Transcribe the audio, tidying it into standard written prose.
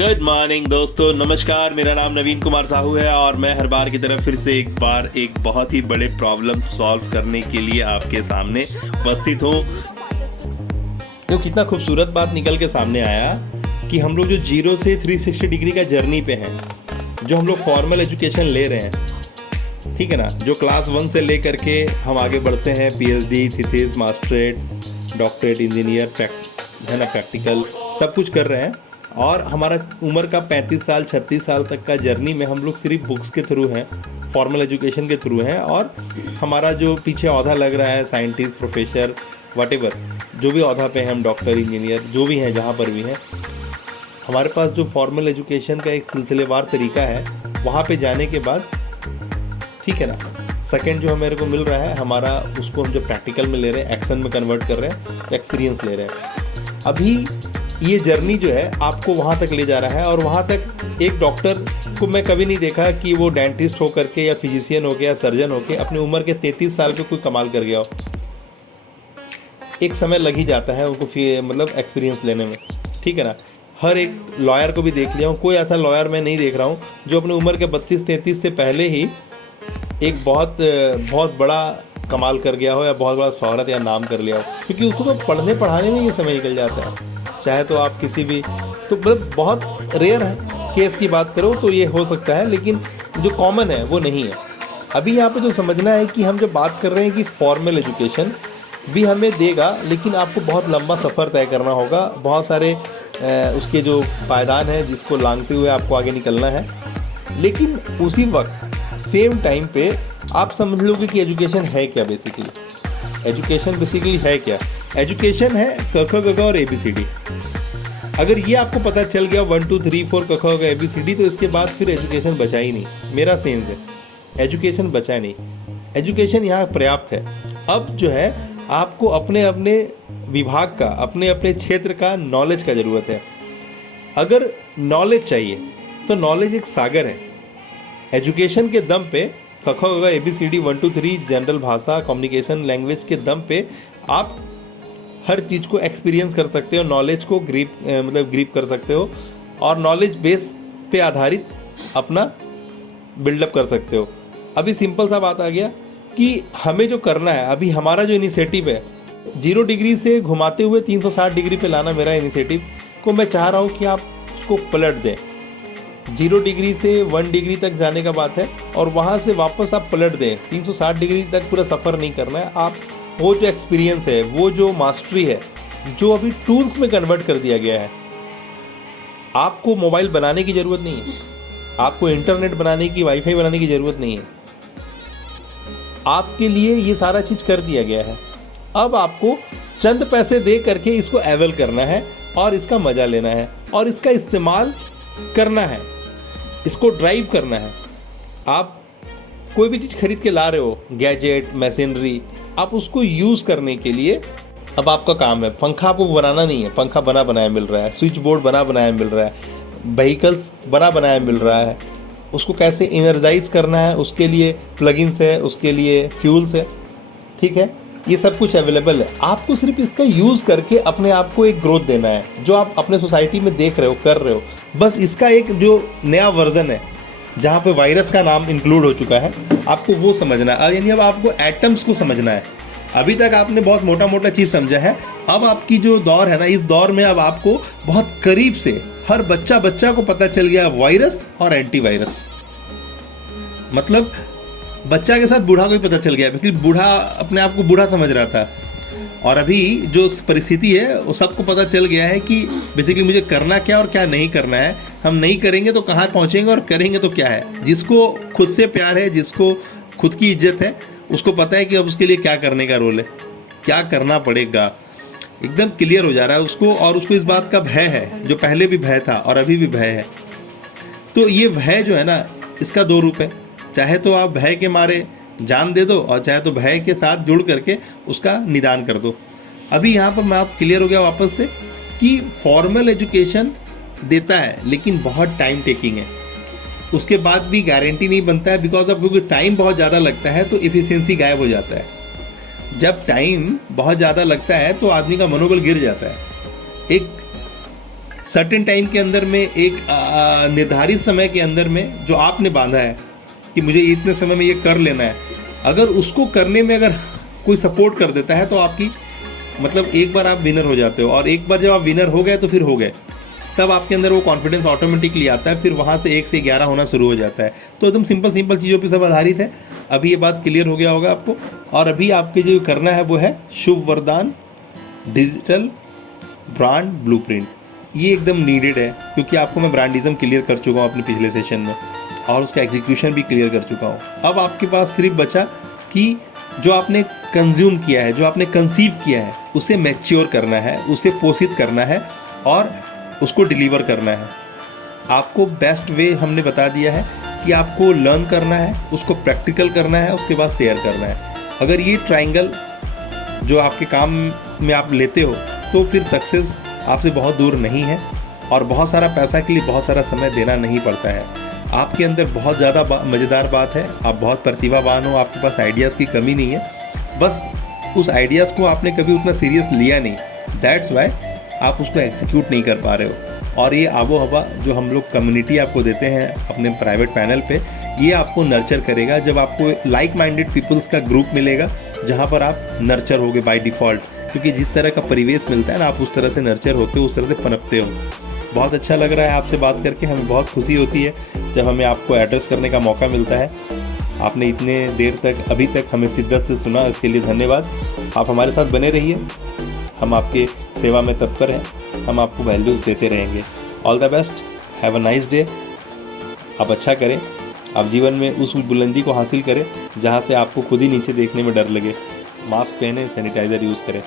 Good morning दोस्तों, नमस्कार। मेरा नाम नवीन कुमार साहू है और मैं हर बार की तरह फिर से एक बहुत ही बड़े प्रॉब्लम सॉल्व करने के लिए आपके सामने उपस्थित हूँ। तो कितना खूबसूरत बात निकल के सामने आया कि हम लोग जो 0 से 360 डिग्री का जर्नी पे हैं, जो हम लोग फॉर्मल एजुकेशन ले रहे हैं, ठीक है ना, जो क्लास 1 से ले करके हम आगे बढ़ते हैं, PhD, थीसिस, मास्टरेट, डॉक्टरेट, इंजीनियर, है ना, प्रैक्टिकल सब कुछ कर रहे हैं। और हमारा उम्र का 35 साल 36 साल तक का जर्नी में हम लोग सिर्फ बुक्स के थ्रू हैं, फॉर्मल एजुकेशन के थ्रू हैं। और हमारा जो पीछे औहदा लग रहा है, साइंटिस्ट, प्रोफेसर, व्हाटएवर, जो भी औहदा पे हैं हम, डॉक्टर, इंजीनियर, जो भी हैं, जहाँ पर भी हैं, हमारे पास जो फॉर्मल एजुकेशन का एक सिलसिलेवार तरीका है, वहाँ पे जाने के बाद, ठीक है ना, सेकंड जो मेरे को मिल रहा है हमारा, उसको हम जो प्रैक्टिकल में ले रहे हैं, एक्शन में कन्वर्ट कर रहे हैं, तो एक्सपीरियंस ले रहे हैं। अभी ये जर्नी जो है आपको वहाँ तक ले जा रहा है। और वहाँ तक एक डॉक्टर को मैं कभी नहीं देखा कि वो डेंटिस्ट होकर के या फिजिशियन हो के या सर्जन हो के अपनी उम्र के 33 साल पे कोई कमाल कर गया हो। एक समय लग ही जाता है उनको मतलब एक्सपीरियंस लेने में, ठीक है ना। हर एक लॉयर को भी देख लिया हूँ, कोई ऐसा लॉयर मैं नहीं देख रहा हूँ जो अपनी उम्र के 32-33 से पहले ही एक बहुत बड़ा कमाल कर गया हो या बहुत बड़ा शोहरत या नाम कर लिया हो, क्योंकि उसको तो पढ़ने पढ़ाने में ये समय निकल जाता है। चाहे तो आप किसी भी, तो मतलब बहुत रेयर है केस की बात करो तो ये हो सकता है, लेकिन जो कॉमन है वो नहीं है। अभी यहाँ पे जो समझना है कि हम जो बात कर रहे हैं कि फॉर्मल एजुकेशन भी हमें देगा, लेकिन आपको बहुत लंबा सफ़र तय करना होगा, बहुत सारे उसके जो पायदान हैं जिसको लांघते हुए आपको आगे निकलना है। लेकिन उसी वक्त सेम टाइम पे आप समझ लोगे कि एजुकेशन है क्या। एजुकेशन बेसिकली है क्या? एजुकेशन है क ख ग घ और ABCD। अगर ये आपको पता चल गया 1 2 3 4 क ख ग ABCD, तो इसके बाद फिर एजुकेशन बचा ही नहीं। मेरा सेंस है एजुकेशन बचा नहीं, एजुकेशन यहाँ पर्याप्त है। अब जो है आपको अपने अपने विभाग का, अपने अपने क्षेत्र का नॉलेज का ज़रूरत है। अगर नॉलेज चाहिए तो नॉलेज एक सागर है। एजुकेशन के दम पे क ख ग ABCD 1 2 3 जनरल भाषा, कम्युनिकेशन लैंग्वेज के दम पे आप हर चीज़ को एक्सपीरियंस कर सकते हो, नॉलेज को ग्रीप कर सकते हो और नॉलेज बेस पे आधारित अपना बिल्डअप कर सकते हो। अभी सिंपल सा बात आ गया कि हमें जो करना है, अभी हमारा जो इनिशिएटिव है 0 डिग्री से घुमाते हुए 360 डिग्री पे लाना, मेरा इनिशिएटिव को मैं चाह रहा हूँ कि आप उसको पलट दें। 0 डिग्री से 1 डिग्री तक जाने का बात है और वहाँ से वापस आप पलट दें। 360 डिग्री तक पूरा सफ़र नहीं करना है। आप वो जो एक्सपीरियंस है, वो जो मास्टरी है, जो अभी टूल्स में कन्वर्ट कर दिया गया है। आपको मोबाइल बनाने की ज़रूरत नहीं है, आपको इंटरनेट बनाने की, वाईफाई बनाने की ज़रूरत नहीं है। आपके लिए ये सारा चीज़ कर दिया गया है। अब आपको चंद पैसे दे करके इसको अवेल करना है और इसका मज़ा लेना है और इसका इस्तेमाल करना है, इसको ड्राइव करना है। आप कोई भी चीज़ खरीद के ला रहे हो, गैजेट, मशीनरी, आप उसको यूज़ करने के लिए अब आपका काम है। पंखा आपको बनाना नहीं है, पंखा बना बनाया मिल रहा है, स्विच बोर्ड बना बनाया मिल रहा है, व्हीकल्स बना बनाया मिल रहा है। उसको कैसे एनर्जाइज करना है, उसके लिए प्लगइन्स है, उसके लिए फ्यूल्स है, ठीक है, ये सब कुछ अवेलेबल है। आपको सिर्फ इसका यूज़ करके अपने आप को एक ग्रोथ देना है, जो आप अपने सोसाइटी में देख रहे हो, कर रहे हो। बस इसका एक जो नया वर्जन है जहाँ पे वायरस का नाम इंक्लूड हो चुका है, आपको वो समझना है। यानी अब आपको एटम्स को समझना है। अभी तक आपने बहुत मोटा मोटा चीज़ समझा है। अब आपकी जो दौर है ना, इस दौर में अब आपको बहुत करीब से हर बच्चा को पता चल गया वायरस और एंटीवायरस। मतलब बच्चा के साथ बूढ़ा को भी पता चल गया, क्योंकि बूढ़ा अपने आप को बूढ़ा समझ रहा था। और अभी जो परिस्थिति है वो सबको पता चल गया है कि बेसिकली मुझे करना क्या और क्या नहीं करना है। हम नहीं करेंगे तो कहाँ पहुँचेंगे और करेंगे तो क्या है। जिसको खुद से प्यार है, जिसको खुद की इज्जत है, उसको पता है कि अब उसके लिए क्या करने का रोल है, क्या करना पड़ेगा, एकदम क्लियर हो जा रहा है उसको। और उसको इस बात का भय है, जो पहले भी भय था और अभी भी भय है। तो ये भय जो है ना, इसका 2 रूप है। चाहे तो आप भय के मारे जान दे दो और चाहे तो भय के साथ जुड़ करके उसका निदान कर दो। अभी यहाँ पर बात क्लियर हो गया वापस से कि फॉर्मल एजुकेशन देता है, लेकिन बहुत टाइम टेकिंग है। उसके बाद भी गारंटी नहीं बनता है, बिकॉज ऑफ क्योंकि टाइम बहुत ज़्यादा लगता है तो एफिशिएंसी गायब हो जाता है। जब टाइम बहुत ज़्यादा लगता है तो आदमी का मनोबल गिर जाता है। एक सर्टेन टाइम के अंदर में, एक निर्धारित समय के अंदर में जो आपने बांधा है कि मुझे इतने समय में ये कर लेना है, अगर उसको करने में अगर कोई सपोर्ट कर देता है तो आपकी मतलब एक बार आप विनर हो जाते हो। और एक बार जब आप विनर हो गए तो फिर हो गए, तब आपके अंदर वो कॉन्फिडेंस ऑटोमेटिकली आता है, फिर वहाँ से 1 से 11 होना शुरू हो जाता है। तो एकदम सिंपल चीज़ों पे सब आधारित है। अभी ये बात क्लियर हो गया होगा आपको। और अभी आपके जो करना है वो है शुभ वरदान डिजिटल ब्रांड ब्लूप्रिंट। ये एकदम नीडेड है, क्योंकि आपको मैं ब्रांडिज्म क्लियर कर चुका हूँ अपने पिछले सेशन में, और उसका एग्जीक्यूशन भी क्लियर कर चुका हूँ। अब आपके पास सिर्फ बचा कि जो आपने कंज्यूम किया है, जो आपने कंसीव किया है, उसे मैच्योर करना है, उसे पोषित करना है और उसको डिलीवर करना है। आपको बेस्ट वे हमने बता दिया है कि आपको लर्न करना है, उसको प्रैक्टिकल करना है, उसके बाद शेयर करना है। अगर ये ट्रायंगल जो आपके काम में आप लेते हो तो फिर सक्सेस आपसे बहुत दूर नहीं है, और बहुत सारा पैसा के लिए बहुत सारा समय देना नहीं पड़ता है। आपके अंदर बहुत ज़्यादा मज़ेदार बात है, आप बहुत प्रतिभावान हो, आपके पास आइडियाज़ की कमी नहीं है, बस उस आइडियाज़ को आपने कभी उतना सीरियस लिया नहीं, दैट्स वाई आप उसको एग्जीक्यूट नहीं कर पा रहे हो। और ये आबो हवा जो हम लोग कम्युनिटी आपको देते हैं अपने प्राइवेट पैनल पे, ये आपको नर्चर करेगा जब आपको लाइक माइंडेड पीपल्स का ग्रुप मिलेगा, जहाँ पर आप नर्चर होगे बाय डिफ़ॉल्ट, क्योंकि जिस तरह का परिवेश मिलता है ना, आप उस तरह से नर्चर होते हो, उस तरह से पनपते हो। बहुत अच्छा लग रहा है आपसे बात करके, हमें बहुत खुशी होती है जब हमें आपको एड्रेस करने का मौका मिलता है। आपने इतने देर तक अभी तक हमें शिद्दत से सुना, इसके लिए धन्यवाद। आप हमारे साथ बने रहिए, हम आपके सेवा में तत्पर हैं, हम आपको वैल्यूज़ देते रहेंगे। All the best, have a nice day. आप अच्छा करें, आप जीवन में उस बुलंदी को हासिल करें जहाँ से आपको खुद ही नीचे देखने में डर लगे। मास्क पहने, सैनिटाइज़र यूज़ करें।